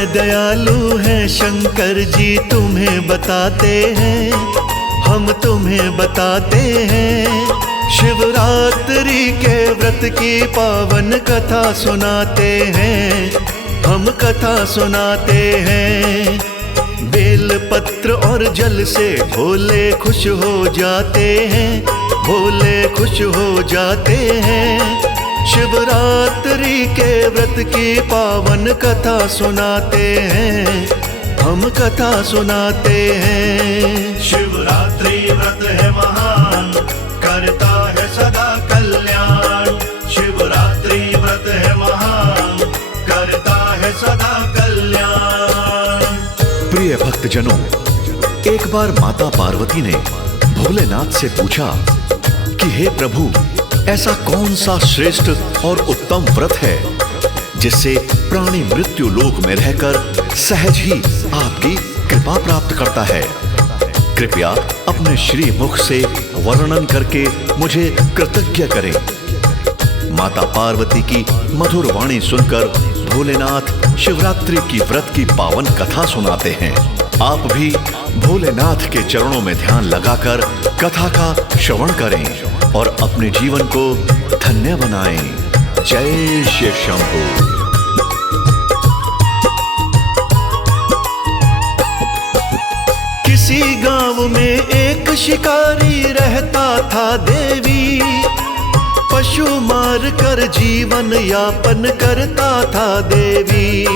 कितने दयालु हैं शंकर जी, तुम्हें बताते हैं, हम तुम्हें बताते हैं। शिवरात्रि के व्रत की पावन कथा सुनाते हैं, हम कथा सुनाते हैं। बेल पत्र और जल से भोले खुश हो जाते हैं, भोले खुश हो जाते हैं। शिवरात्रि के व्रत की पावन कथा सुनाते हैं, हम कथा सुनाते हैं। शिवरात्रि व्रत है महान, करता है सदा कल्याण। शिवरात्रि व्रत है महान, करता है सदा कल्याण। प्रिय भक्तजनों, एक बार माता पार्वती ने भोलेनाथ से पूछा कि हे प्रभु, ऐसा कौन सा श्रेष्ठ और उत्तम व्रत है जिससे प्राणी मृत्यु लोक में रहकर सहज ही आपकी कृपा प्राप्त करता है। कृपया अपने श्री मुख से वर्णन करके मुझे कृतज्ञ करें। माता पार्वती की मधुर वाणी सुनकर भोलेनाथ शिवरात्रि की व्रत की पावन कथा सुनाते हैं। आप भी भोलेनाथ के चरणों में ध्यान लगाकर कथा का श्रवण करें और अपने जीवन को धन्य बनाएं। जय शिव शंभू। किसी गांव में एक शिकारी रहता था देवी, पशु मार कर जीवन यापन करता था देवी।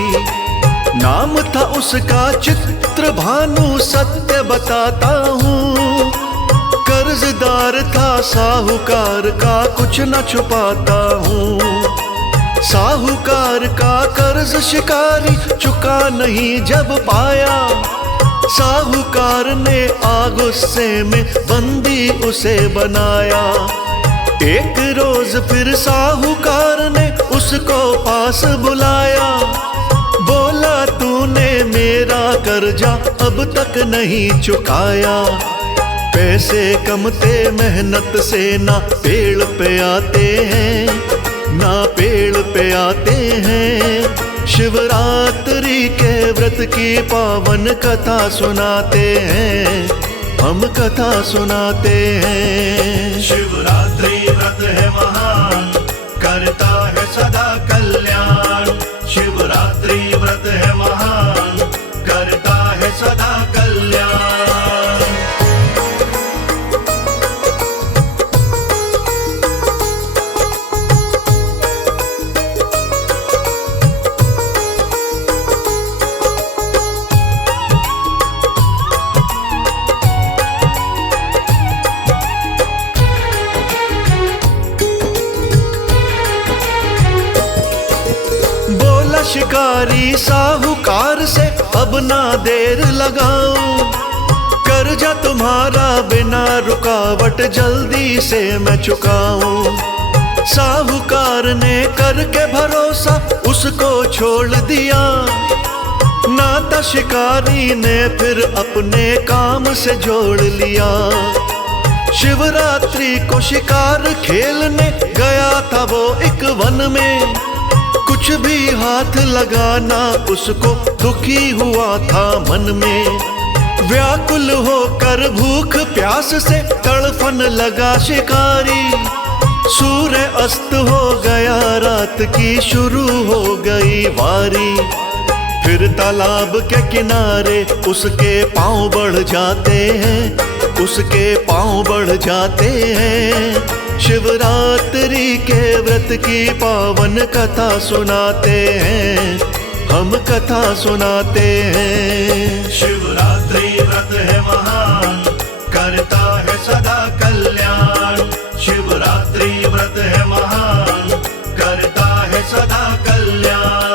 नाम था उसका चित्र भानु, सत्य बताता हूँ। कर्जदार था साहूकार का, कुछ न छुपाता हूँ। साहूकार का कर्ज शिकारी चुका नहीं जब पाया, साहूकार ने आग गुस्से में बंदी उसे बनाया। एक रोज फिर साहूकार ने उसको पास बुलाया, बोला तूने मेरा कर्जा अब तक नहीं चुकाया। पैसे कमते मेहनत से ना पेड़ पे आते हैं, ना पेड़ पे आते हैं। शिवरात्रि के व्रत की पावन कथा सुनाते हैं, हम कथा सुनाते हैं। शिवरात्रि व्रत है महान, करता है सदा कल्याण। शिवरात्रि व्रत है महान, करता है सदा कल्याण। शिकारी साहूकार से अब ना देर लगाऊं, कर्जा तुम्हारा बिना रुकावट जल्दी से मैं चुकाऊं। साहूकार ने करके भरोसा उसको छोड़ दिया, नाता शिकारी ने फिर अपने काम से जोड़ लिया। शिवरात्रि को शिकार खेलने गया था वो एक वन में, कुछ भी हाथ लगाना उसको दुखी हुआ था मन में। व्याकुल होकर भूख प्यास से तड़फन लगा शिकारी, सूर्य अस्त हो गया रात की शुरू हो गई वारी। फिर तालाब के किनारे उसके पांव बढ़ जाते हैं, उसके पांव बढ़ जाते हैं। शिवरात्रि के व्रत की पावन कथा सुनाते हैं, हम कथा सुनाते हैं। शिवरात्रि व्रत है महान, करता है सदा कल्याण। शिवरात्रि व्रत है महान, करता है सदा कल्याण।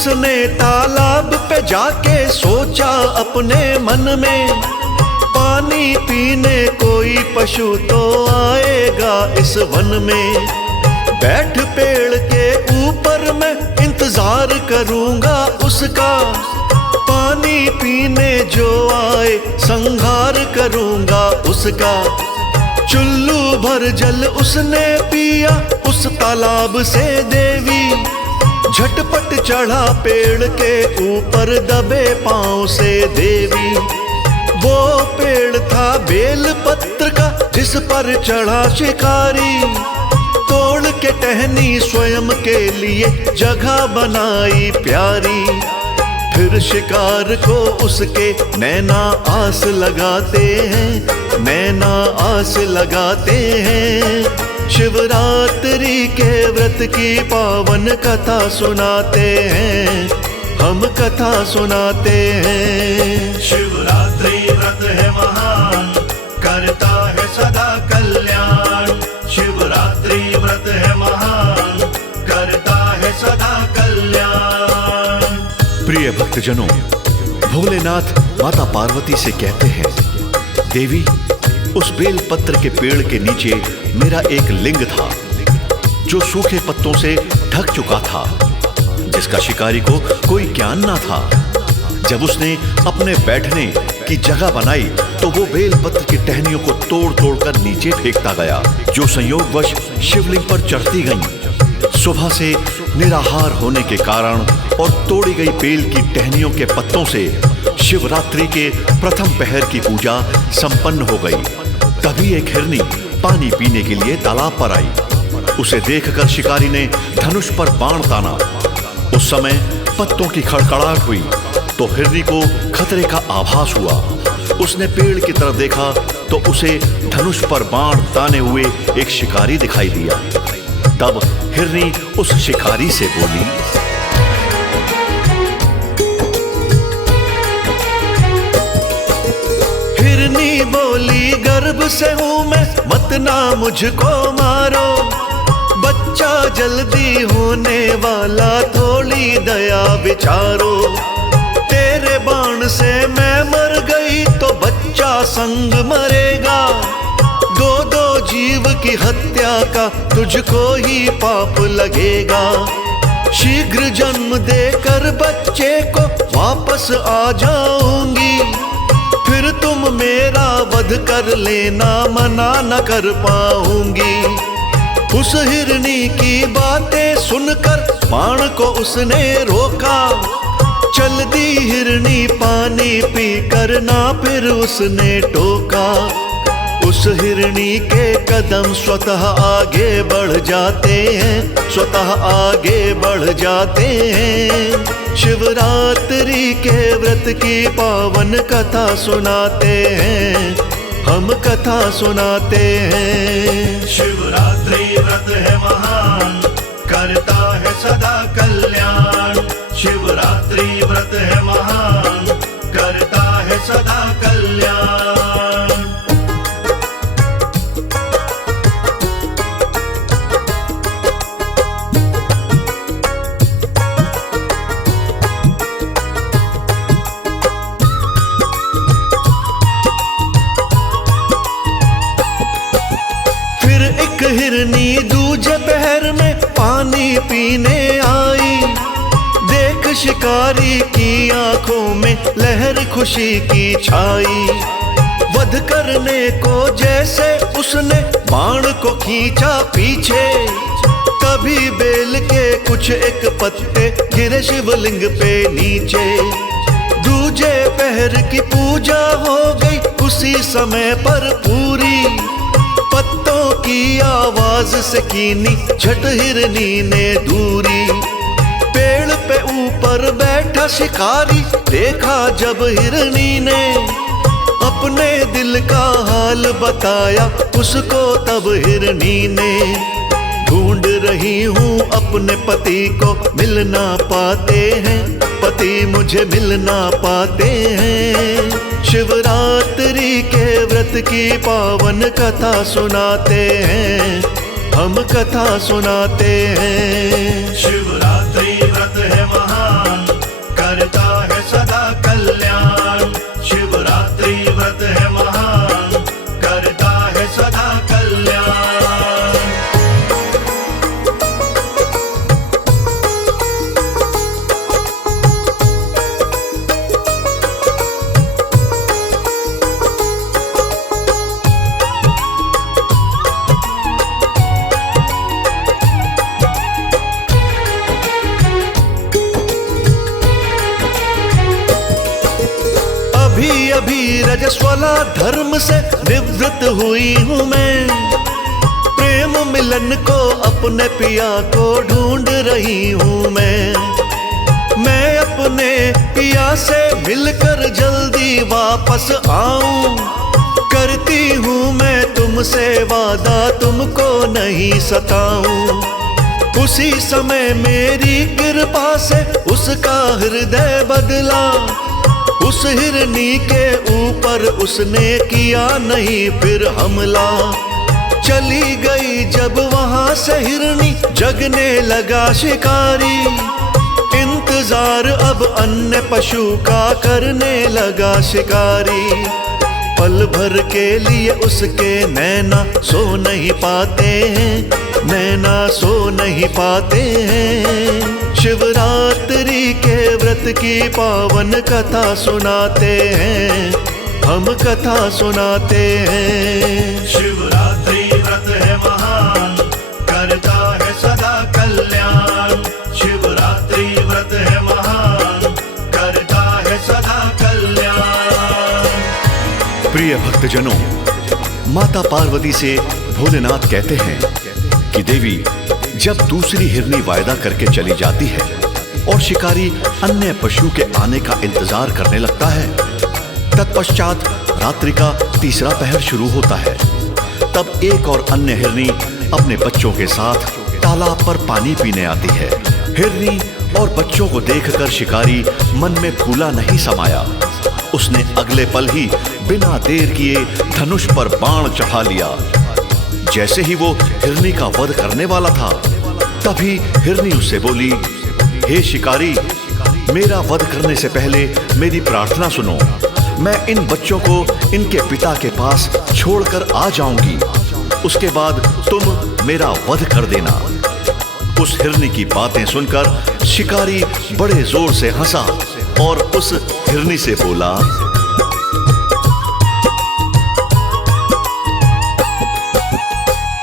उसने तालाब पे जाके सोचा अपने मन में, पानी पीने कोई पशु तो आएगा इस वन में। बैठ पेड़ के ऊपर मैं इंतजार करूंगा उसका, पानी पीने जो आए संहार करूंगा उसका। चुल्लू भर जल उसने पिया उस तालाब से देवी, झटपट चढ़ा पेड़ के ऊपर दबे पांव से देवी। वो पेड़ था बेल पत्र का जिस पर चढ़ा शिकारी, तोड़ के टहनी स्वयं के लिए जगह बनाई प्यारी। फिर शिकार को उसके नैना आस लगाते हैं, नैना आस लगाते हैं। शिवरात्रि के व्रत की पावन कथा सुनाते हैं, हम कथा सुनाते हैं। शिवरात्रि व्रत है महान, करता है सदा कल्याण। शिवरात्रि व्रत है महान, करता है सदा कल्याण। प्रिय भक्तजनों, भोलेनाथ माता पार्वती से कहते हैं, देवी उस बेल पत्र के पेड़ के नीचे मेरा एक लिंग था जो सूखे पत्तों से ढक चुका था, जिसका शिकारी को कोई ज्ञान ना था। जब उसने अपने बैठने की जगह बनाई तो वो बेल पत्र की टहनियों को तोड़ तोड़ कर नीचे फेंकता गया, जो संयोगवश शिवलिंग पर चढ़ती गईं। सुबह से निराहार होने के कारण और तोड़ी गई बेल की टहनियों के पत्तों से शिवरात्रि के प्रथम पहर की पूजा संपन्न हो गई। तभी एक हिरनी पानी पीने के लिए तालाब पर आई। उसे देखकर शिकारी ने धनुष पर बाण ताना। उस समय पत्तों की खड़खड़ाहट हुई तो हिरनी को खतरे का आभास हुआ। उसने पेड़ की तरफ देखा तो उसे धनुष पर बाण ताने हुए एक शिकारी दिखाई दिया। तब हिरनी उस शिकारी से बोली, हिरनी बोली गर्भ से हूं मैं, मत ना मुझको मारो। बच्चा जल्दी होने वाला, थोड़ी दया विचारो। तेरे बाण से मैं मर गई तो बच्चा संग मरेगा। दो दो जीव की हत्या का तुझको ही पाप लगेगा। शीघ्र जन्म देकर बच्चे को वापस आ जाऊंगी, फिर तुम मेरा वध कर लेना, मना न कर पाऊंगी। उस हिरनी की बातें सुनकर बाण को उसने रोका। चल दी हिरनी पानी पी कर ना फिर उसने टोका। उस हिरनी के कदम स्वतः आगे बढ़ जाते हैं, स्वतः आगे बढ़ जाते हैं। शिवरात्रि के व्रत की पावन कथा सुनाते हैं, हम कथा सुनाते हैं। शिवरात्रि व्रत है महान, करता है सदा कल्याण। शिवरात्रि व्रत है महान, करता है सदा कल्याण। एक हिरनी दूजे पहर में पानी पीने आई। देख शिकारी की आंखों में लहर खुशी की छाई। वध करने को जैसे उसने बाण को खींचा पीछे, तभी बेल के कुछ एक पत्ते गिरे शिवलिंग पे नीचे। दूजे पहर की पूजा हो गई उसी समय पर पूरी। पत्तों की आवाज से कीनी झट हिरनी ने दूरी। पेड़ पे ऊपर बैठा शिकारी देखा जब हिरनी ने, अपने दिल का हाल बताया उसको तब हिरनी ने। ढूंढ रही हूँ अपने पति को, मिल ना पाते हैं, पति मुझे मिल ना पाते हैं। शिवरात्रि के व्रत की पावन कथा सुनाते हैं, हम कथा सुनाते हैं। शिवरात्रि व्रत है महान, करता है सदा कल्याण। शिवरात्रि व्रत है महान, करता है सदा कल्याण। अभी रजस्वला धर्म से निवृत्त हुई हूँ मैं। प्रेम मिलन को अपने पिया को ढूंढ रही हूँ मैं अपने पिया से मिलकर जल्दी वापस आऊं। करती हूँ मैं तुमसे वादा, तुमको नहीं सताऊं। उसी समय मेरी कृपा से उसका हृदय बदला। उस हिरनी के ऊपर उसने किया नहीं फिर हमला। चली गई जब वहां से हिरनी, जगने लगा शिकारी। इंतजार अब अन्य पशु का करने लगा शिकारी। पल भर के लिए उसके नैना सो नहीं पाते हैं, नैना सो नहीं पाते हैं। शिवरात्रि के व्रत की पावन कथा सुनाते हैं, हम कथा सुनाते हैं। शिवरात्रि व्रत है महान, करता है सदा कल्याण। शिवरात्रि व्रत है महान, करता है सदा कल्याण। प्रिय भक्तजनों, माता पार्वती से भोलेनाथ कहते हैं कि देवी जब दूसरी हिरनी वायदा करके चली जाती है और शिकारी अन्य पशु के आने का इंतजार करने लगता है, तत्पश्चात रात्रि का तीसरा पहर शुरू होता है। तब एक और अन्य हिरनी अपने बच्चों के साथ तालाब पर पानी पीने आती है। हिरनी और बच्चों को देखकर शिकारी मन में फूला नहीं समाया। उसने अगले पल ही बिना देर किए धनुष पर बाण चढ़ा लिया। जैसे ही वो हिरनी का वध करने वाला था, तभी हिरनी उससे बोली, हे शिकारी, मेरा वध करने से पहले मेरी प्रार्थना सुनो। मैं इन बच्चों को इनके पिता के पास छोड़कर आ जाऊंगी, उसके बाद तुम मेरा वध कर देना। उस हिरनी की बातें सुनकर शिकारी बड़े जोर से हंसा और उस हिरनी से बोला,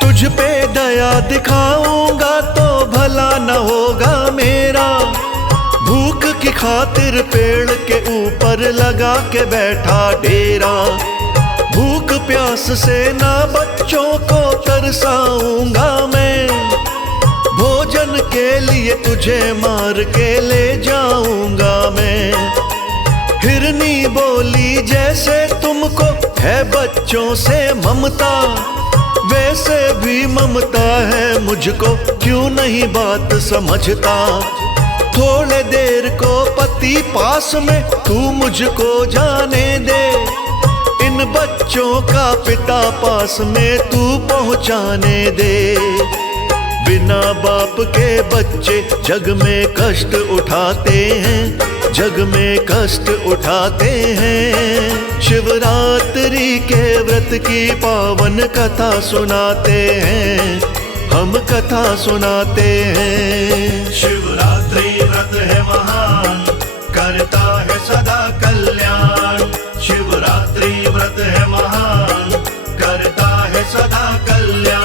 तुझ पे दया दिखाऊंगा तो भला न होगा मेरा। भूख की खातिर पेड़ के ऊपर लगा के बैठा डेरा। भूख प्यास से ना बच्चों को तरसाऊंगा मैं। भोजन के लिए तुझे मार के ले जाऊंगा मैं। हिरनी बोली, जैसे तुमको है बच्चों से ममता, वैसे भी ममता है मुझको, क्यों नहीं बात समझता। थोड़े देर को पति पास में तू मुझको जाने दे। इन बच्चों का पिता पास में तू पहुंचाने दे। बिना बाप के बच्चे जग में कष्ट उठाते हैं, जग में कष्ट उठाते हैं। शिवरात्रि के व्रत की पावन कथा सुनाते हैं, हम कथा सुनाते हैं। शिवरात्रि व्रत है महान, करता है सदा कल्याण। शिवरात्रि व्रत है महान, करता है सदा कल्याण।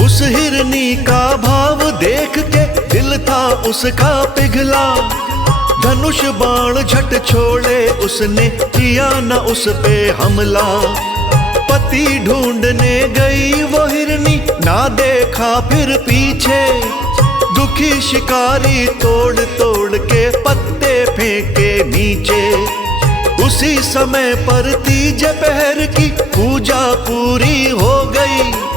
उस हिरनी का भाव देख के दिल था उसका पिघला। धनुष बाण झट छोड़े उसने, किया न उस पे हमला। पति ढूंढने गई वो हिरनी, ना देखा फिर पीछे। दुखी शिकारी तोड़ तोड़ के पत्ते फेंके नीचे। उसी समय पर तीज पहर की पूजा पूरी हो गई।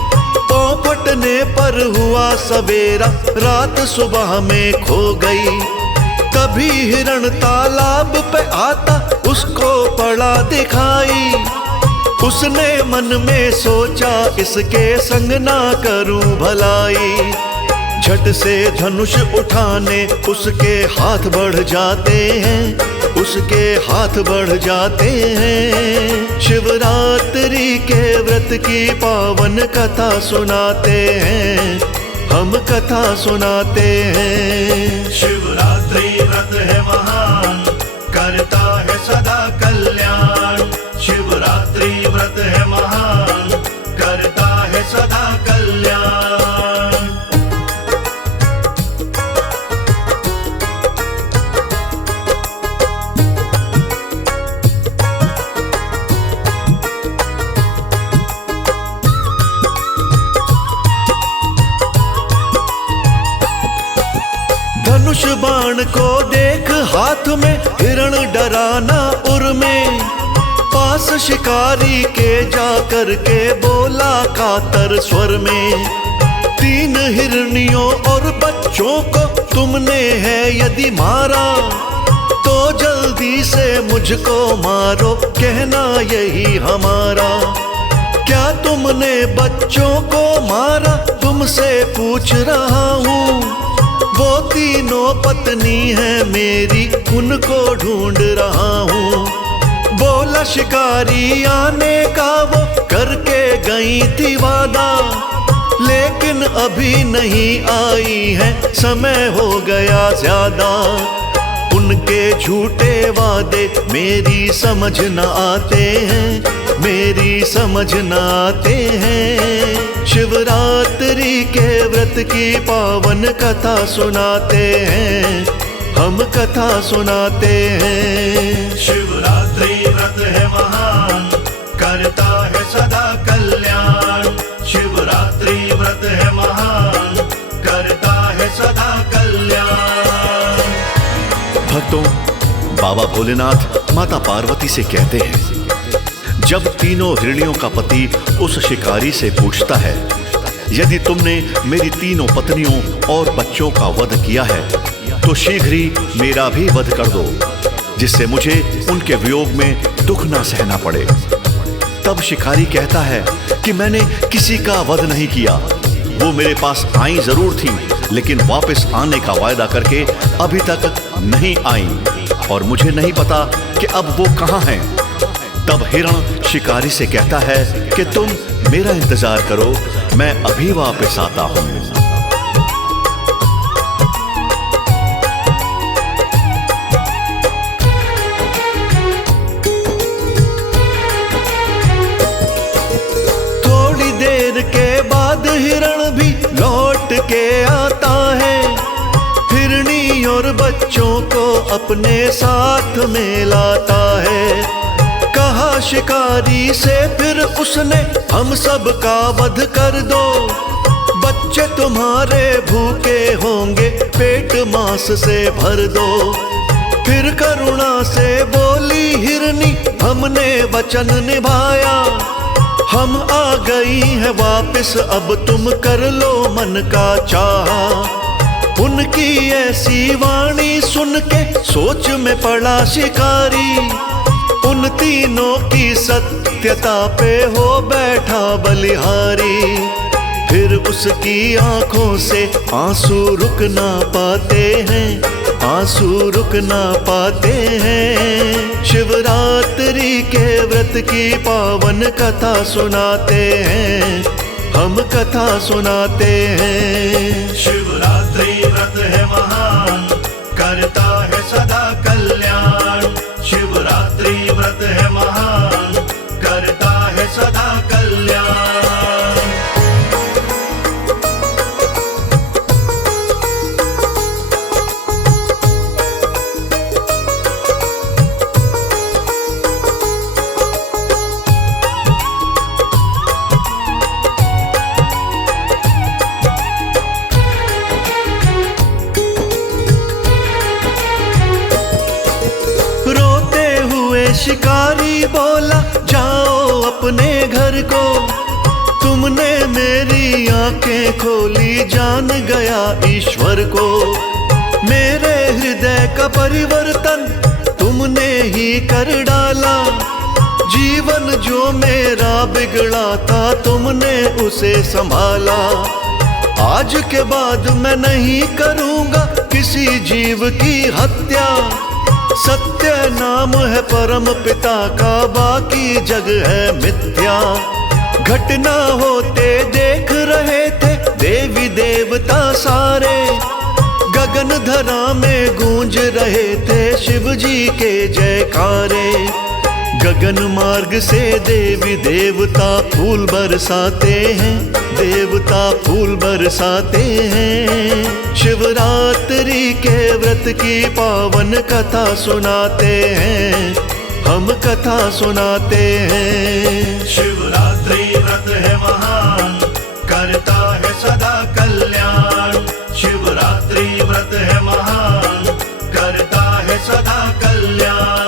फटने पर हुआ सवेरा, रात सुबह में खो गई। तभी हिरण तालाब पे आता उसको पड़ा दिखाई। उसने मन में सोचा, इसके संग ना करूं भलाई। झट से धनुष उठाने उसके हाथ बढ़ जाते हैं, उसके हाथ बढ़ जाते हैं। शिवरात्रि के व्रत की पावन कथा सुनाते हैं, हम कथा सुनाते हैं। शिवरात्रि व्रत है महान, करता है सदा कल्याण। शिवरात्रि व्रत है महान, करता है सदा कल्याण। धनुष बाण को देख हाथ में, हिरण डराना उर में। पास शिकारी के जाकर के बोला कातर स्वर में, 3 हिरनियों और बच्चों को तुमने है यदि मारा, तो जल्दी से मुझको मारो, कहना यही हमारा। क्या तुमने बच्चों को मारा, तुमसे पूछ रहा हूँ। वो तीनों पत्नी है मेरी, उनको ढूंढ रहा हूँ। बोला शिकारी आने का वो करके गई थी वादा, लेकिन अभी नहीं आई है, समय हो गया ज्यादा। उनके झूठे वादे मेरी समझ न आते हैं, मेरी समझ न आते हैं। शिवरात्रि के व्रत की पावन कथा सुनाते हैं, हम कथा सुनाते हैं। शिवरात्रि व्रत है महान, करता है सदा कल्याण। शिवरात्रि व्रत है महान, करता है सदा कल्याण। भक्तों, बाबा भोलेनाथ माता पार्वती से कहते हैं, जब तीनों हिरनियों का पति उस शिकारी से पूछता है, यदि तुमने मेरी तीनों पत्नियों और बच्चों का वध किया है, तो शीघ्र ही मेरा भी वध कर दो, जिससे मुझे उनके वियोग में दुख ना सहना पड़े। तब शिकारी कहता है कि मैंने किसी का वध नहीं किया, वो मेरे पास आई जरूर थी, लेकिन वापस आने का वायदा करके अभी तक नहीं आई, और मुझे नहीं पता कि अब वो कहाँ हैं। तब हिरण शिकारी से कहता है कि तुम मेरा इंतजार करो, मैं अभी वापस आता हूं। थोड़ी देर के बाद हिरण भी लौट के आता है, हिरनी और बच्चों को अपने साथ में लाता है। कहा शिकारी से फिर उसने, हम सब का वध कर दो, बच्चे तुम्हारे भूखे होंगे, पेट मांस से भर दो। फिर करुणा से बोली हिरनी, हमने वचन निभाया, हम आ गई है वापस, अब तुम कर लो मन का चाहा। उनकी ऐसी वाणी सुन के सोच में पड़ा शिकारी, उन तीनों की सत्यता पे हो बैठा बलिहारी। फिर उसकी आंखों से आंसू रुक ना पाते हैं, आंसू रुक ना पाते हैं। शिवरात्रि के व्रत की पावन कथा सुनाते हैं, हम कथा सुनाते हैं। शिवरात्रि व्रत है महान, करता है सदा कल्याण। शिवरात्रि व्रत है महान, करता है सदा कल्याण। शिकारी बोला, जाओ अपने घर को, तुमने मेरी आंखें खोली, जान गया ईश्वर को। मेरे हृदय का परिवर्तन तुमने ही कर डाला, जीवन जो मेरा बिगड़ा था तुमने उसे संभाला। आज के बाद मैं नहीं करूँगा किसी जीव की हत्या, सत्य नाम है परम पिता का, बाकी जग है मिथ्या। घटना होते देख रहे थे देवी देवता सारे, गगन धरा में गूंज रहे थे शिव जी के जयकारे। गगन मार्ग से देवी देवता फूल बरसाते हैं, देवता फूल बरसाते हैं। शिवरात्रि के व्रत की पावन कथा सुनाते हैं, हम कथा सुनाते हैं। शिवरात्रि व्रत है महान, करता है सदा कल्याण। शिवरात्रि व्रत है महान, करता है सदा कल्याण।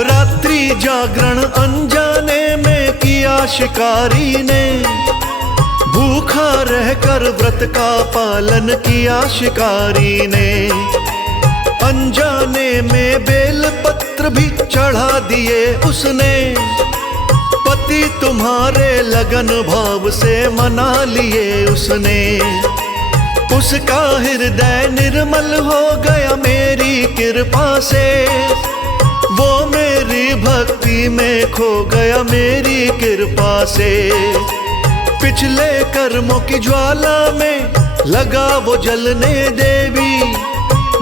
रात्रि जागरण अनजाने में किया शिकारी ने, भूखा रहकर व्रत का पालन किया शिकारी ने। अनजाने में बेल पत्र भी चढ़ा दिए उसने, पति तुम्हारे लगन भाव से मना लिए उसने। उसका हृदय निर्मल हो गया मेरी कृपा से, वो मेरी भक्ति में खो गया मेरी कृपा से। पिछले कर्मों की ज्वाला में लगा वो जलने देवी,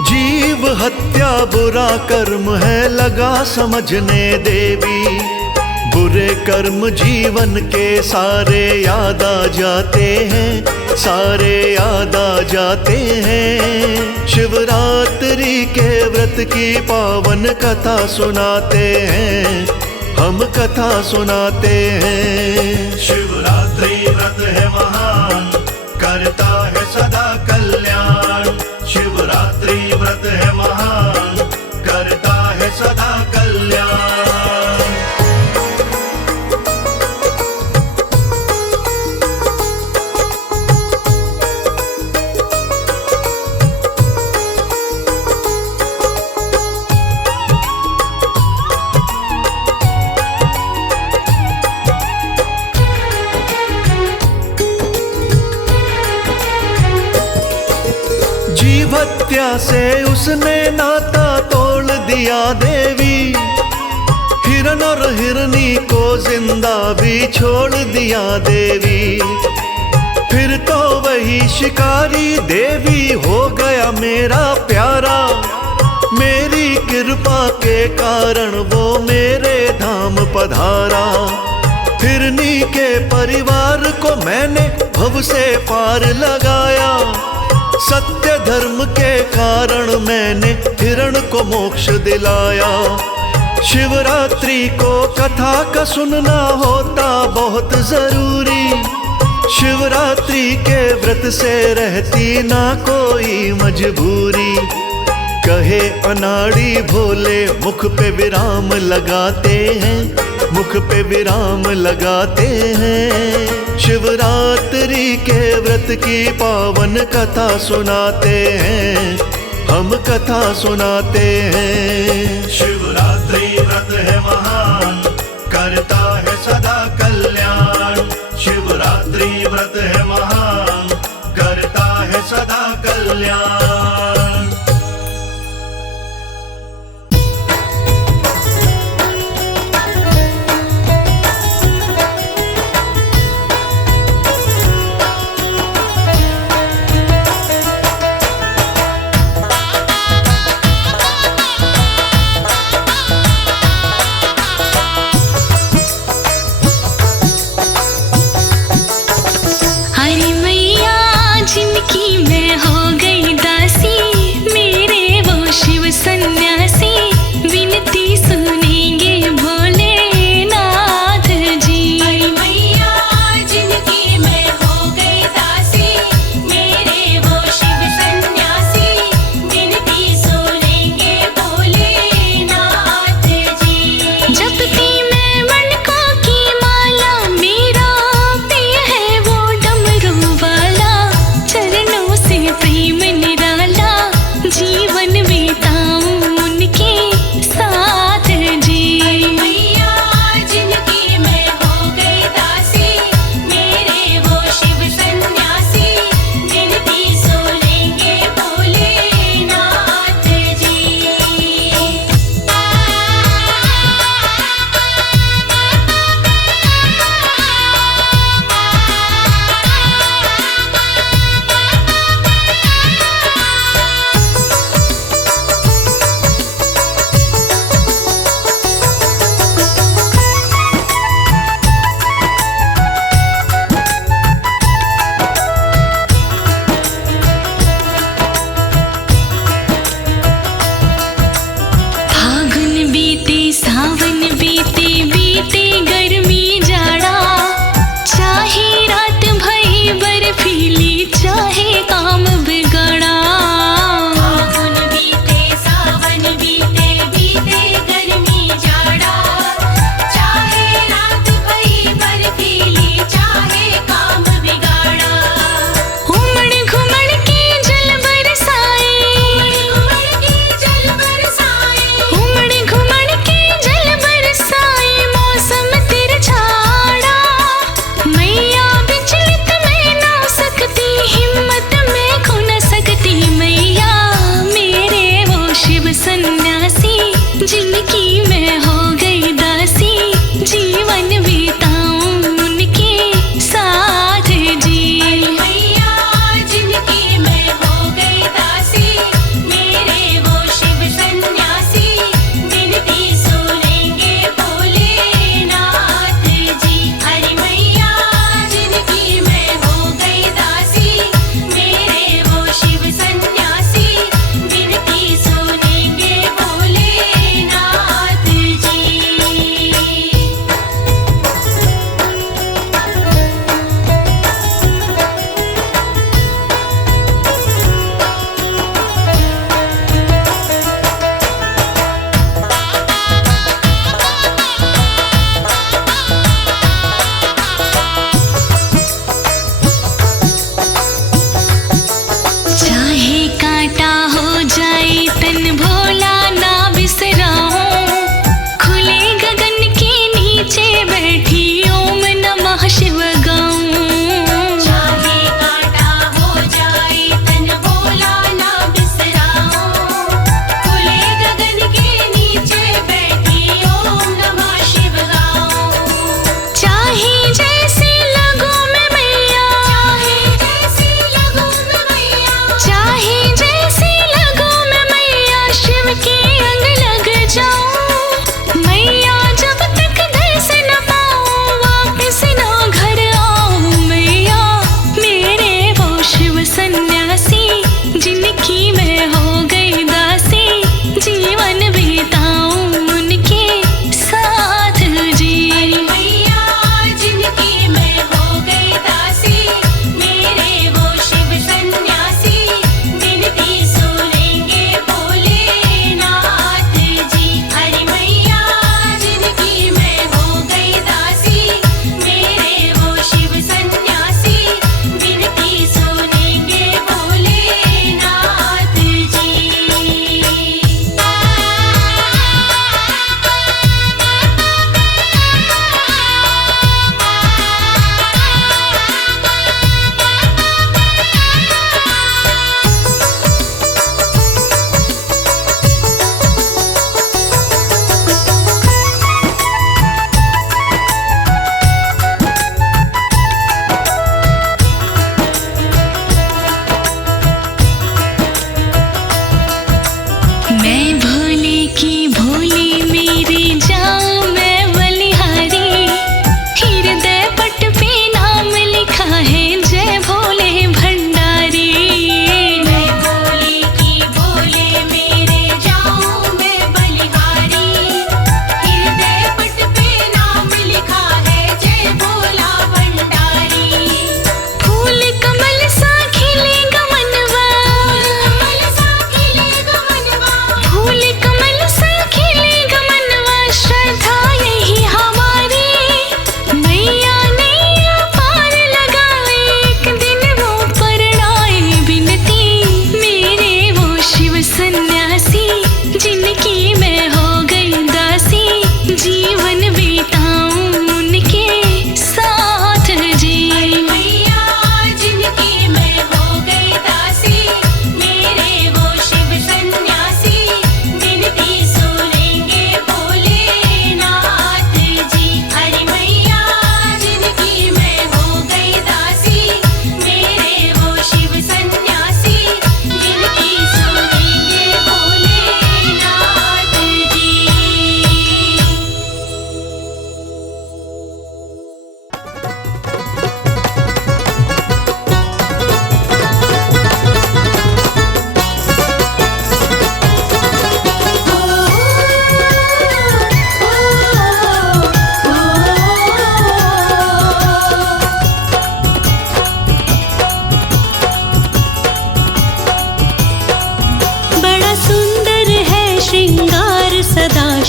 जीव हत्या बुरा कर्म है लगा समझने देवी। बुरे कर्म जीवन के सारे याद आ जाते हैं, सारे याद आ जाते हैं। शिवरात्रि के व्रत की पावन कथा सुनाते हैं, हम कथा सुनाते हैं। शिवरात्रि व्रत है महान, करता है सदा कल्याण। शिवरात्रि व्रत है महान, करता है सदा कल्याण। जीव हत्या से उसने नाता तोड़ दिया देवी, हिरन और हिरनी को जिंदा भी छोड़ दिया देवी। फिर तो वही शिकारी देवी हो गया मेरा प्यारा, मेरी कृपा के कारण वो मेरे धाम पधारा। हिरनी के परिवार को मैंने भव से पार लगाया, सत्य धर्म के कारण मैंने हिरण को मोक्ष दिलाया। शिवरात्रि को कथा का सुनना होता बहुत जरूरी, शिवरात्रि के व्रत से रहती ना कोई मजबूरी। कहे अनाड़ी भोले मुख पे विराम लगाते हैं, मुख पे विराम लगाते हैं। शिवरात्रि के व्रत की पावन कथा सुनाते हैं, हम कथा सुनाते हैं। शिवरात्रि व्रत है महान, करता है सदा कल्याण। शिवरात्रि व्रत है महान, करता है सदा कल्याण।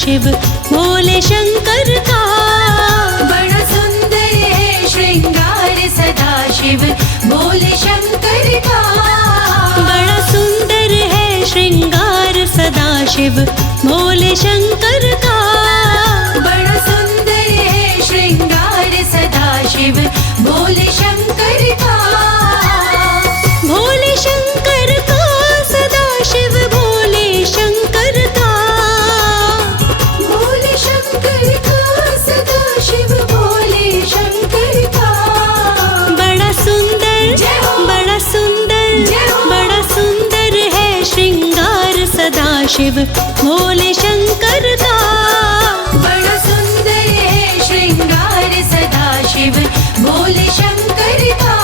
शिव भोले शंकर का। बड़ा सुंदर है श्रृंगार सदा शिव भोले शंकर का। बड़ा सुंदर है श्रृंगार सदा शिव भोले शंकर का। बड़ा सुंदर है श्रृंगार सदा शिव भोले शंकर का। भोले शंकर का सदा शिव भोले शंकर का। भोले शंकर का सदा शिव भोले शंकर का। बड़ा सुंदर जय हो। बड़ा सुंदर जय हो। बड़ा सुंदर है श्रृंगार सदा शिव भोले शंकर का। बड़ा सुंदर है श्रृंगार सदा शिव भोले शंकर का।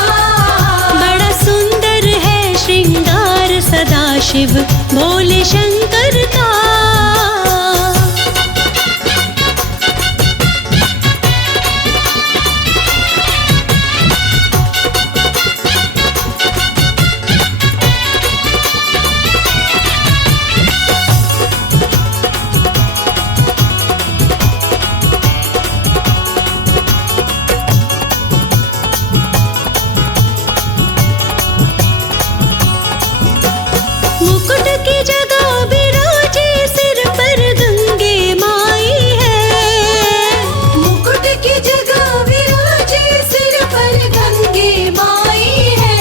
बड़ा सुंदर है श्रृंगार सदा शिव भोले शंकर का। मुकुट की जगह विराजे सिर पर गंगे माई है। मुकुट की जगह विराजे सिर पर गंगे माई है।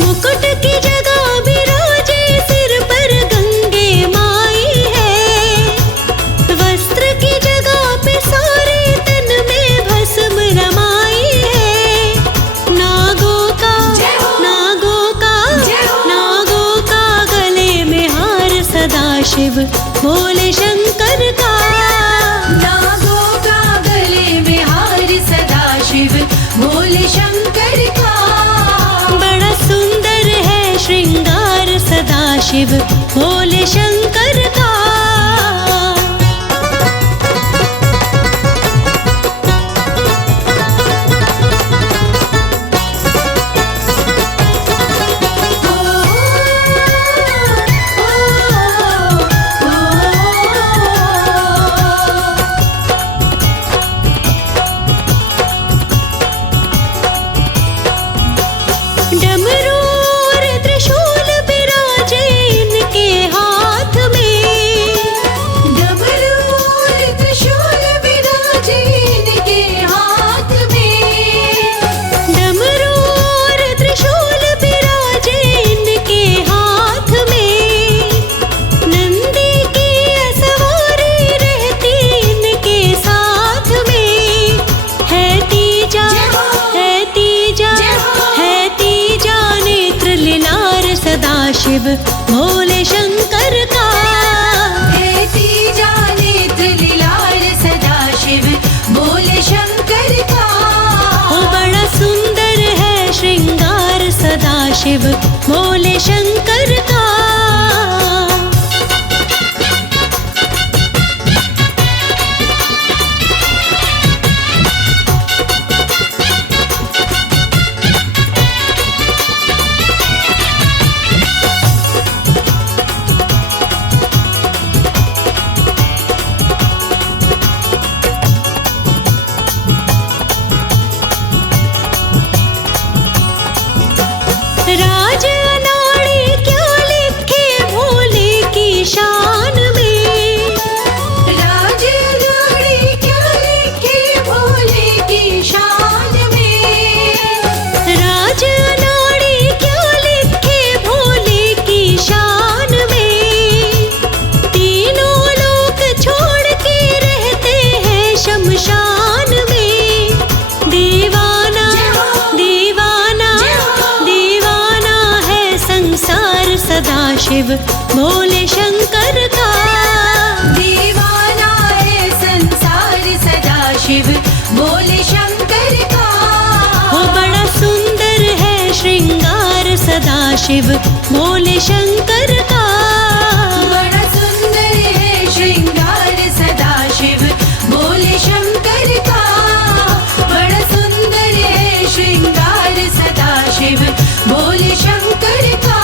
मुकुट की जगह विराजे सिर पर गंगे माई है। वस्त्र की जगह पे सारे तन में भस्म रमाई है। नागों का जय हो। नागों का जय हो। नागों का गले में हार सदा शिव भोले शंकर का। नागों का गले में हार सदा शिव भोले शंकर का। बड़ा सुंदर है श्रृंगार सदा शिव भोले शंकर का। डमरू और त्रिशूल विराजे इनके हाथ में। डमरू और त्रिशूल विराजे इनके हाथ में। डमरू और त्रिशूल विराजे इनके हाथ में। नंदी की सवारी रहती इनके साथ में। है तीजा जय हो। है तीजा जय हो। है तीजा नेत्र लीलार सदा शिव भोले शंकर का। है तीजा नेत्र लीलार सदा शिव भोले शंकर का। ओ बड़ा सुंदर है श्रृंगार सदा शिव भोले शंकर का। राज अनाड़ी क्या लिखे भोले की शान में। राज अनाड़ी क्या लिखे भोले की शान में। राज अनाड़ी क्या लिखे भोले की शान में। तीनों लोक छोड़ के रहते हैं शमशान में। दीवाना जय हो। दीवाना जय हो। दीवाना है संसार सदा शिव भोले शंकर का। दीवाना है संसार सदा शिव भोले शंकर का। वो बड़ा सुंदर है श्रृंगार सदा शिव भोले शंकर का। बड़ा सुंदर है श्रृंगार सदा शिव भोले शंकर का। बड़ा सुंदर है श्रृंगार सदा शिव भोले शंकर का।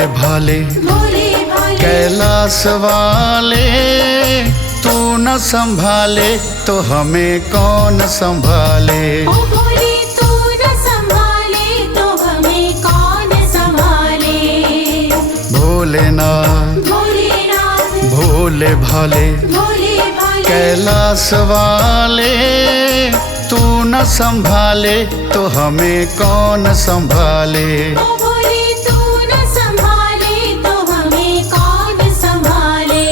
भोले भाले भोले भाले कैलाश वाले, तू न संभाले तो हमें कौन संभाले। ओ भोले तू न संभाले तो हमें कौन संभाले। भोलेनाथ भोलेनाथ भोले भाले भोले भाले कैलाश वाले, तू न संभाले तो हमें कौन संभाले। ओ भोले तू न संभाले तो हमें कौन संभाले।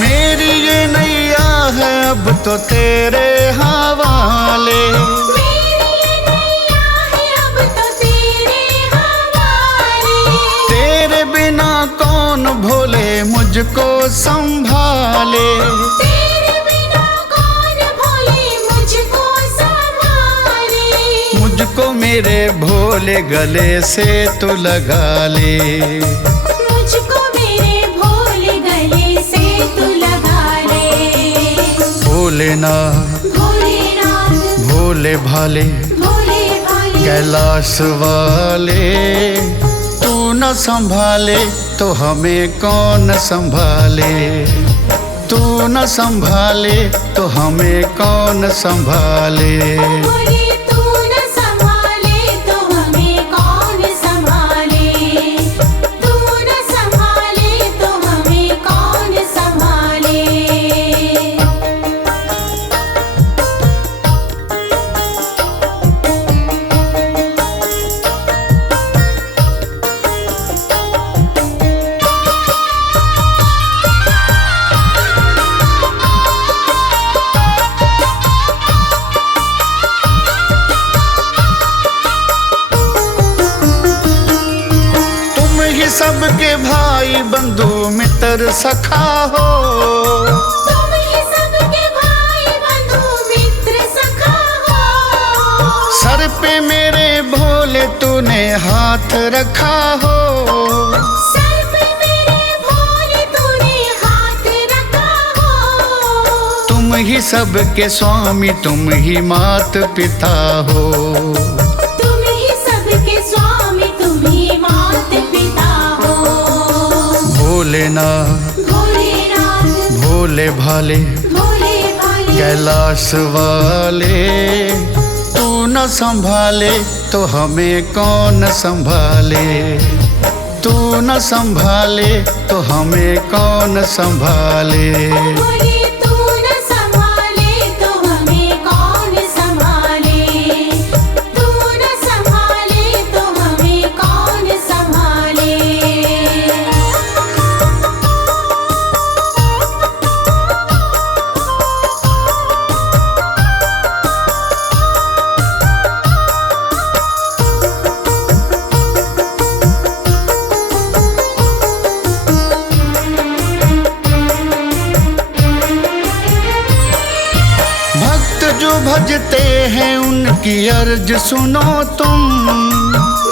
मेरी ये नैया है अब तो तेरे हवाले, मेरी ये नैया है अब तो तेरे हवाले। तेरे बिना कौन भोले मुझको संभाले। तेरे बिना कौन भोले मुझको संभाले। मुझको मेरे भोले गले से तू लगा ले। मुझको मेरे भोले गले से तू लगा ले। भोलेनाथ भोलेनाथ भोले भाले भोले भाले कैलाश वाले, तू न संभाले तो हमें कौन संभाले। तू न संभाले तो हमें कौन संभाले। भोले तू न संभाले तो हमें कौन संभाले। तू न संभाले तो हमें कौन संभाले। तुम ही सबके भाई बंधु मित्र सखा हो, तुम ही सबके भाई बंधु मित्र सखा हो। सर पे मेरे भोले तूने हाथ रखा हो। सर पे मेरे भोले तूने हाथ रखा हो। तुम ही सबके स्वामी, तुम ही मात पिता हो। तुम ही सबके स्वामी, तुम ही मात पिता हो। भोलेनाथ भोलेनाथ भोले भाले भोले भाले कैलाश वाले, तू न संभाले तो हमें कौन संभाले। तू न संभाले तो हमें कौन संभाले। भोले तू न संभाले तो हमें कौन संभाले। तू न संभाले तो हमें कौन संभाले। भक्त जो भजते हैं उनकी अर्ज सुनो तुम।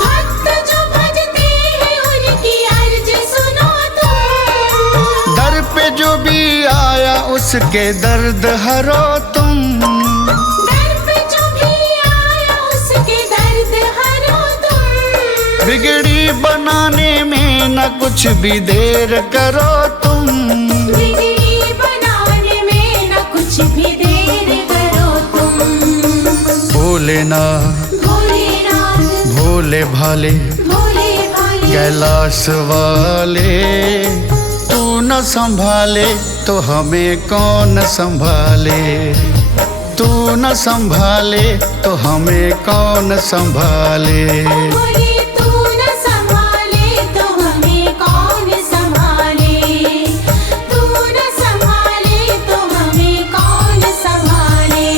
भक्त जो भजते हैं उनकी अर्ज सुनो तुम। दर पे जो भी आया उसके दर्द हरो तुम। दर पे जो भी आया उसके दर्द हरो तुम। बिगड़ी बनाने में न कुछ भी देर करो तुम। बिगड़ी बनाने में न कुछ भी देर करो तुम। भोलेनाथ भोलेनाथ भोले भाले भोले भाले कैलाश वाले, तू न संभाले तो हमें कौन संभाले। तू न संभाले तो हमें कौन संभाले। भोले तू न संभाले तो हमें कौन संभाले। तू न संभाले तो हमें कौन संभाले।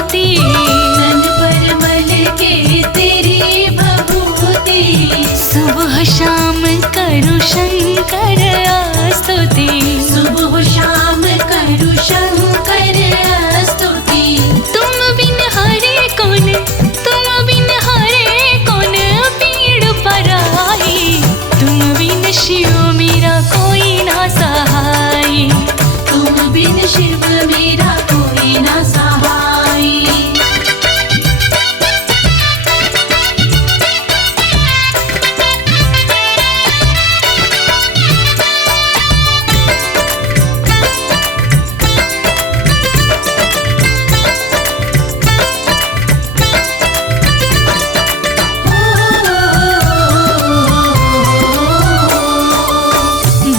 स्तुति, तन पर मल के तेरी भभूति, सुबह शाम करूं शंकर स्तुति, सुबह शाम करूं शंकर स्तुति। तुम बिन हरे कौन, तुम बिन हरे कौन पीड़ पराई, तुम बिन शिव मेरा कोई ना सहाय, तुम बिन शिव मेरा कोई ना सहाय।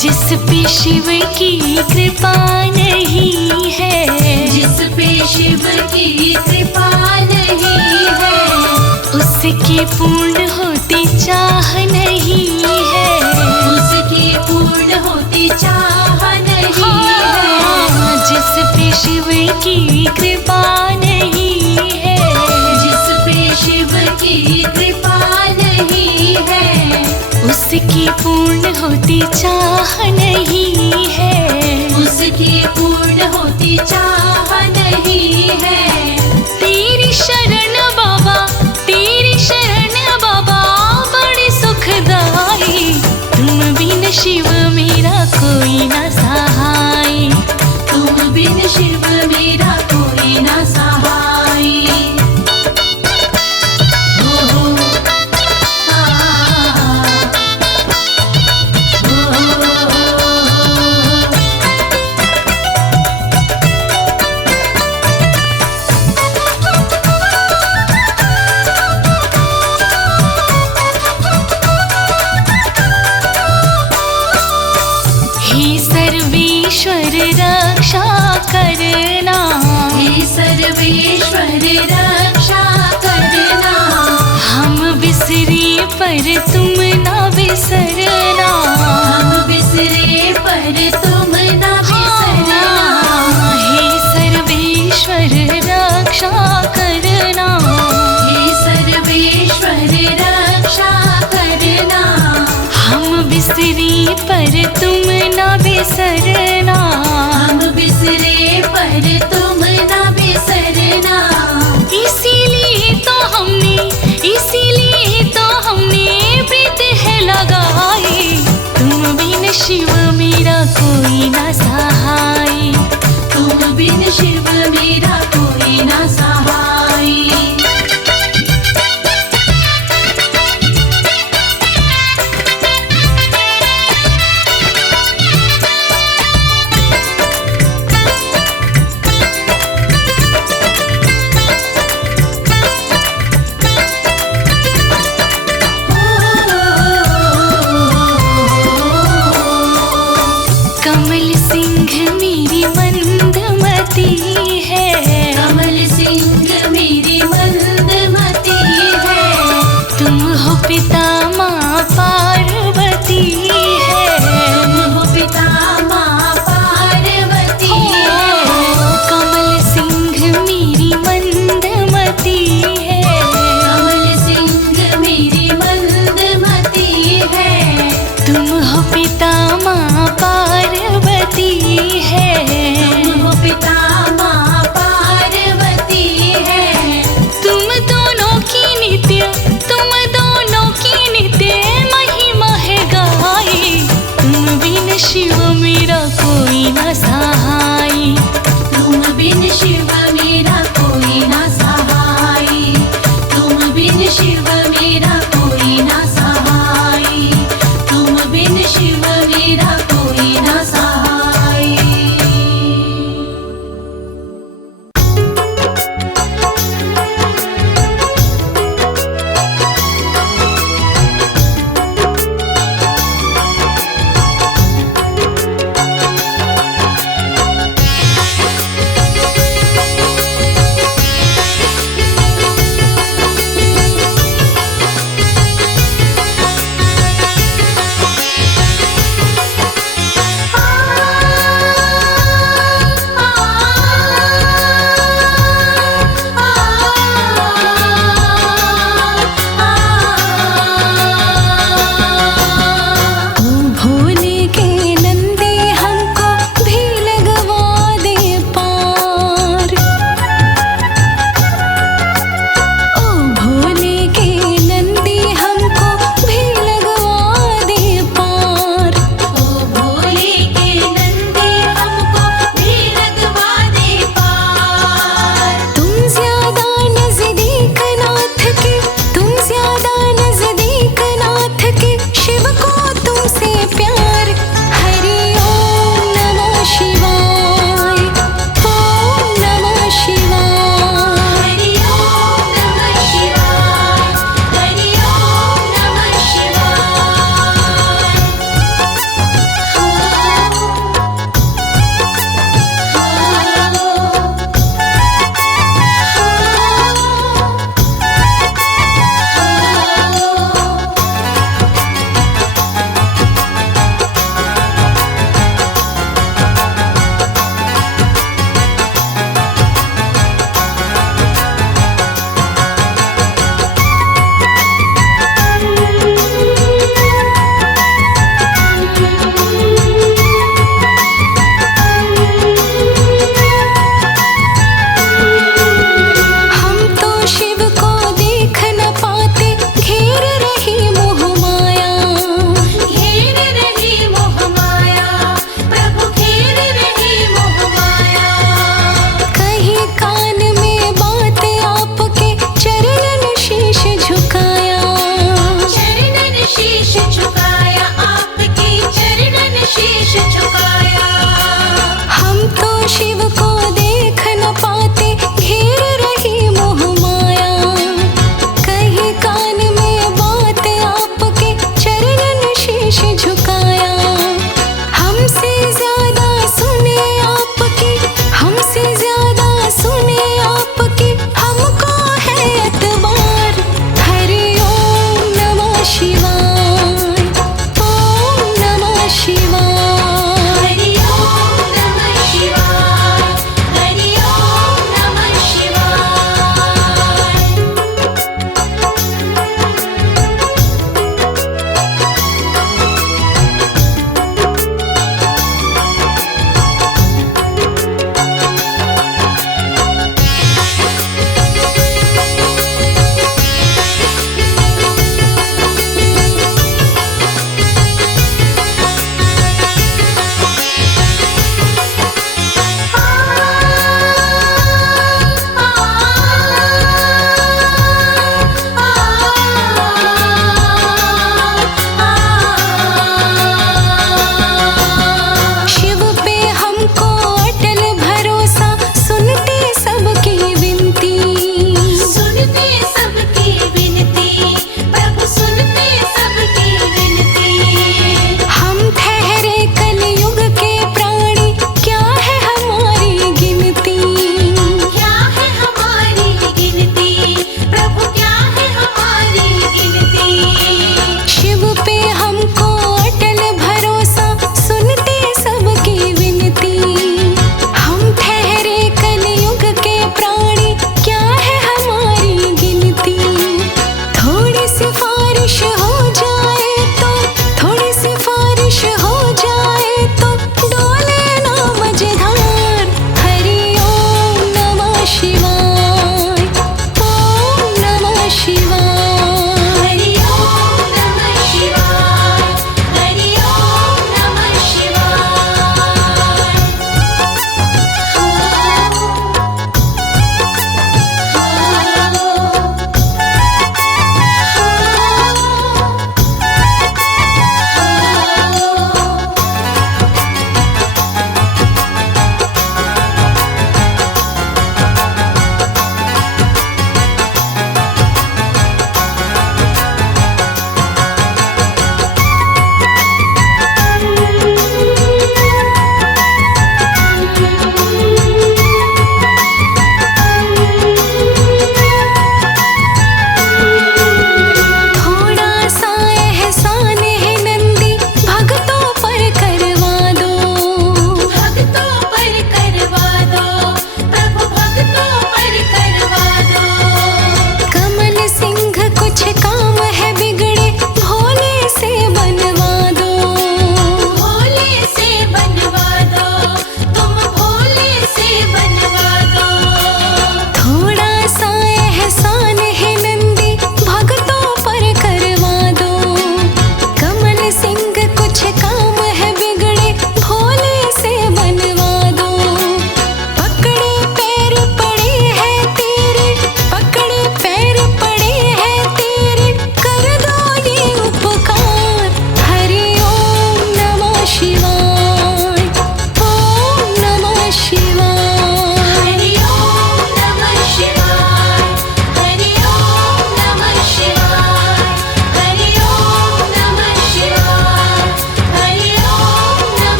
जिस पे शिव की कृपा नहीं है, जिस पे शिव की कृपा नहीं है, उसकी पूर्ण होती चाह नहीं है, उसकी पूर्ण होती चाह नहीं है। जिस पे शिव की कृपा नहीं है, जिस पे शिव की कृपा नहीं है, उसकी पूर्ण होती चाह नहीं है, उसकी पूर्ण होती चाह नहीं है। तेरी शरण बाबा, तेरी शरण बाबा बड़ी सुखदाई, तुम बिन शिव मेरा कोई ना सहाय, तुम बिन शिव मेरा कोई ना सहाय। ओ हे सर्वेश्वर रक्षा करना, हे सर्वेश्वर रक्षा करना, हम बिसरे पर तुम ना बिसरना, हम बिसरे पर तुम ना बिसरना। हे सर्वेश्वर रक्षा करना, हे सर्वेश्वर रक्षा करना, हम बिसरे पर तुम ना बिसरना, हम बिसरे पर तुम ना बिसरना। इसीलिए तो हमने, इसीलिए तो हमने प्रीत है लगाई, तुम बिन शिव मेरा कोई ना सहाय, तुम बिन शिव मेरा कोई ना सहाय।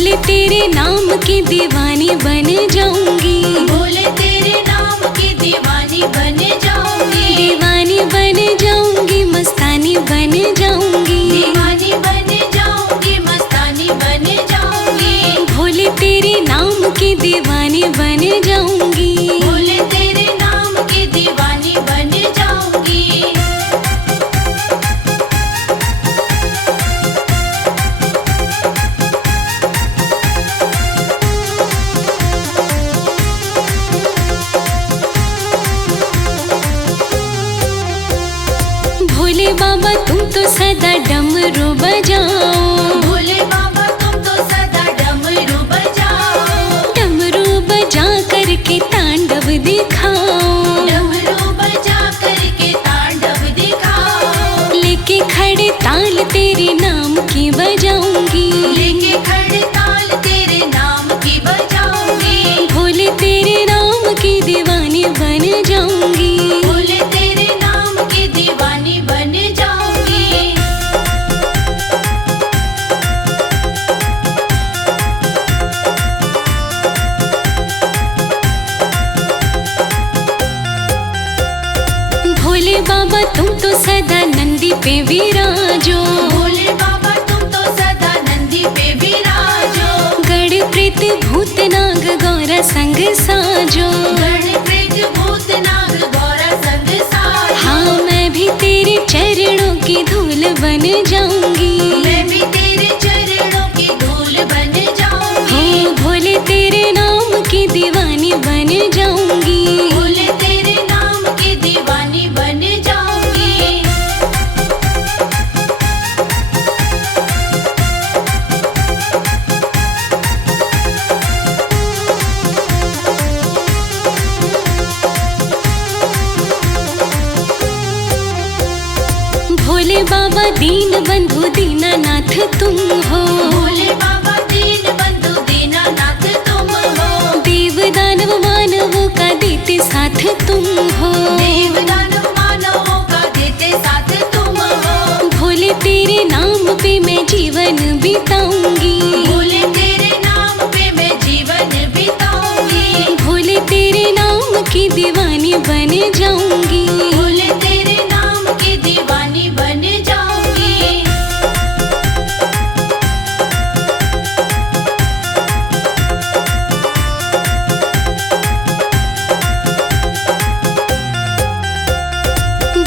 भोले तेरे नाम की दीवानी बन जाऊंगी, भोले तेरे नाम की दीवानी बन जाऊंगी, दीवानी बन जाऊंगी, मस्तानी बन जाऊंगी, दीवानी बन जाऊंगी, मस्तानी बन जाऊंगी, भोले तेरे नाम की दीवानी बन जाऊंगी, भोले तेरे नाम की दीवानी बन जाऊंगी। भोले बाबा तुम तो सदा डमरू बजाओ, भोले बाबा तुम तो सदा डमरू बजाओ, डमरू बजा करके तांडव दिखाओ, डमरू बजा करके तांडव दिखाओ, लेके खड़े ताल तेरे नाम की बजाऊंगी, लेके खड़े ताल तेरे नाम की बजाऊंगी, भोले तेरे नाम की दीवानी बन जाऊंगी, भोले तेरे नाम की दीवानी बन जाऊंगी। भोले बाबा तुम तो सदा नंदी पे विराजो, भोले बाबा तुम तो सदा नंदी पे विराजो, गण प्रेत भूत नाग गौरा संग साजो, गण प्रेत भूत नाग गौरा संग साजो, हाँ मैं भी तेरे चरणों की धूल बन जाऊंगी, मैं भी तेरे चरणों की धूल बन जाऊंगी, हो भोले तेरे नाम की दीवानी बन जाऊंगी, भोले तेरे नाम की दीवानी बन जाऊंगी। भोले बाबा दीन बंधु दीनानाथ तुम हो, भोले बाबा दीन बंधु दीनानाथ तुम हो, देव दानव मानवों का देते साथ तुम हो, देव दानव मानवों का देते साथ तुम हो, भोले तेरे नाम पे मैं जीवन बिताऊंगी, भोले तेरे नाम पे मैं जीवन बिताऊंगी, भोले तेरे नाम की दीवानी बन जाऊंगी, भोले तेरे नाम की दीवानी बन जाऊंगी।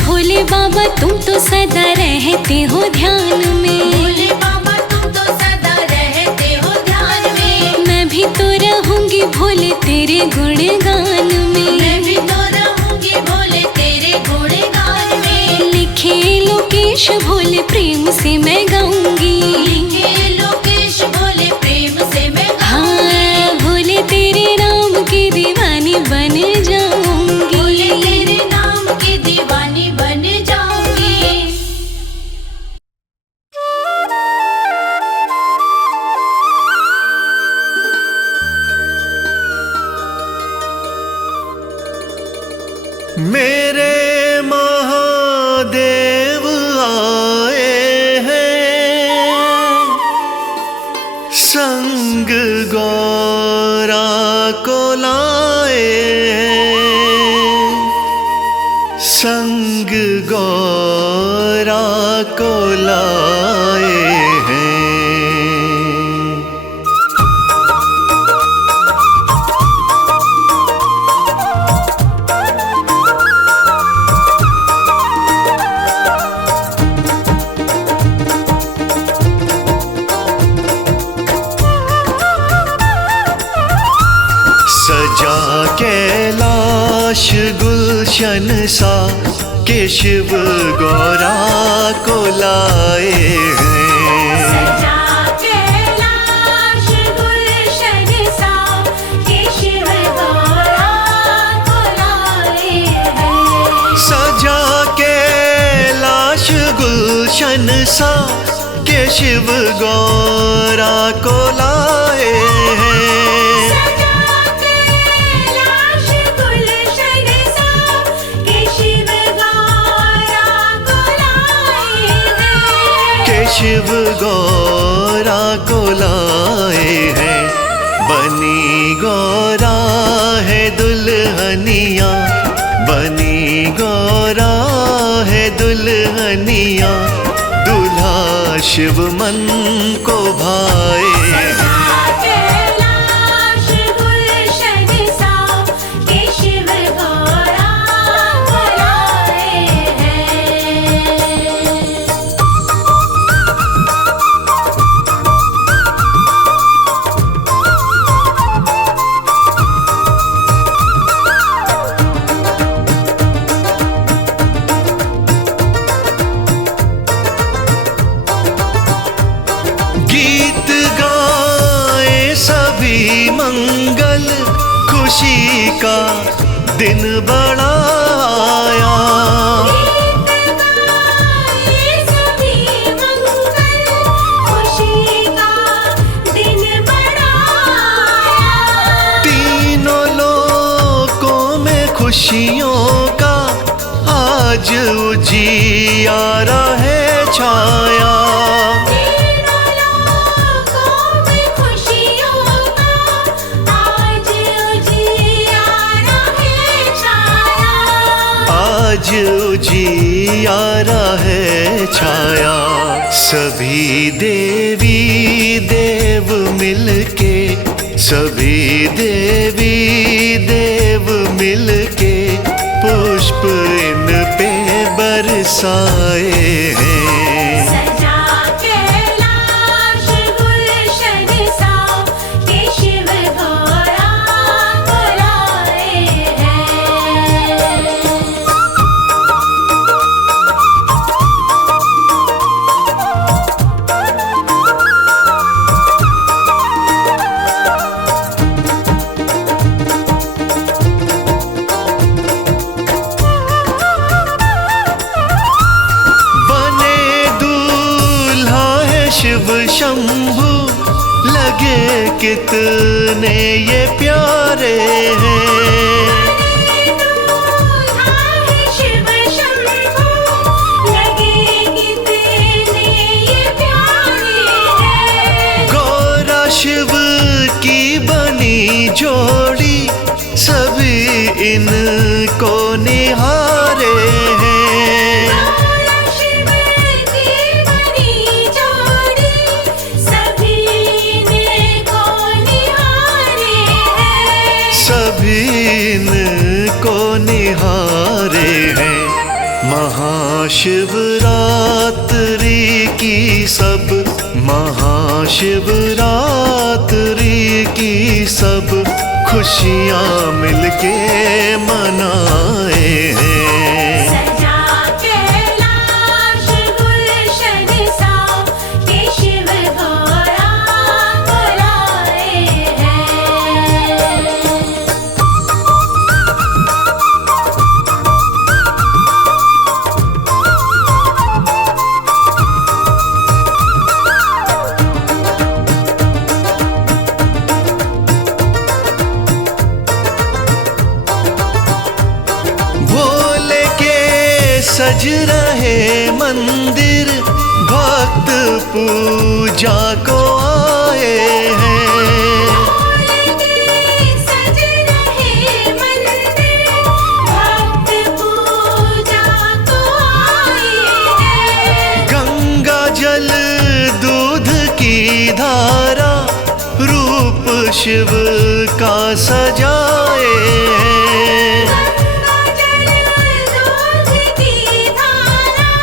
भोले बाबा तुम तो सदा रहते हो ध्यान में, भोले बाबा तुम तो सदा रहते हो ध्यान में, मैं भी तो रहूंगी भोले तेरे गुणगान में, मैं भी तो रहूंगी भोले तेरे गुणगान में, लिखे लोकेश भोले प्रेम से मैं गाऊंगी, लिखे लोकेश भोले प्रेम से मैं हाँ भोले तेरे नाम की दीवानी बन जाऊंगी, भोले तेरे नाम की दीवानी बन जाऊंगी। मेरे महादेव आए हैं, संग गौरा को लाए हैं, संग गौरा को लाए हैं। सजा कैलाश गुलशन सा के शिव गौरा को लाए हैं। सजा कैलाश गुलशन सा के शिव गौरा को लाए हैं। सजा कैलाश गुलशन सा के शिव गौरा को लाए हैं। सजा कैलाश गुलशन सा के शिव गौरा को लाए हैं। के शिव गौरा गौरा को लाए हैं। बनी गौरा है दुल्हनिया, बनी गौरा है दुल्हनिया, दूल्हा शिव मन को भाए। कैलाश गुलशन सा के शिव गौरा बुलाए हैं। गीत गाए सभी मंगल, खुशी का दिन बड़ा आया। ये सभी मंगल, खुशी का दिन बड़ा आया। तीनों लोकों में खुशियों का आज उजियारा है छाया। तीनों लोकों में खुशियों का आज उजियारा है छाया। आज उजियारा है छाया। सभी देवी देव मिलके, सभी देवी देव मिलके पुष्प इन पे बरसाए हैं। सजा कैलाश गुलशन सा के शिव गौरा बुलाए हैं। बने दूल्हा है शिव शंभु, लगे कितने ये प्यारे हैं। दूल्हा है शिव शंभु, लगे कितने ये प्यारे हैं। गौरा शिव की बनी जोड़ी, सभी इनको निहारे हैं। गौरा शिव की बनी जोड़ी, सभी इनको निहारे हैं। सभी इनको निहारे हैं। महाशिवरात्रि की सब, महाशिवरात्रि की सब खुशियाँ मिलके मनाए हैं। सजा कैलाश गुलशन सा के शिव गौरा बुलाए हैं। भोले के सज रहे मंदिर, भक्त पूजा को आए हैं। सज रहे मंदिर, भक्त पूजा को आए हैं। गंगा जल दूध की धारा, रूप शिव का सजाए हैं। गंगा जल दूध की धारा,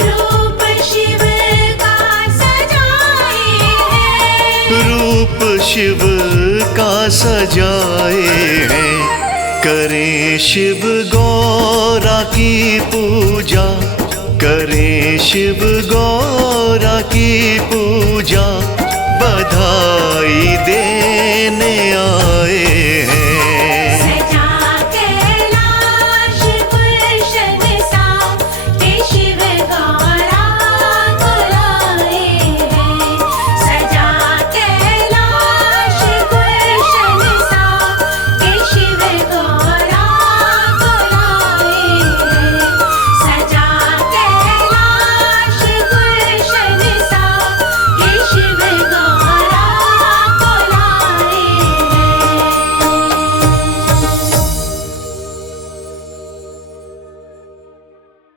रूप शिव का सजाए हैं। रूप शिव का सजाए हैं। करें शिव गौरा की पूजा, करें शिव गौरा की पूजा, बधाई दे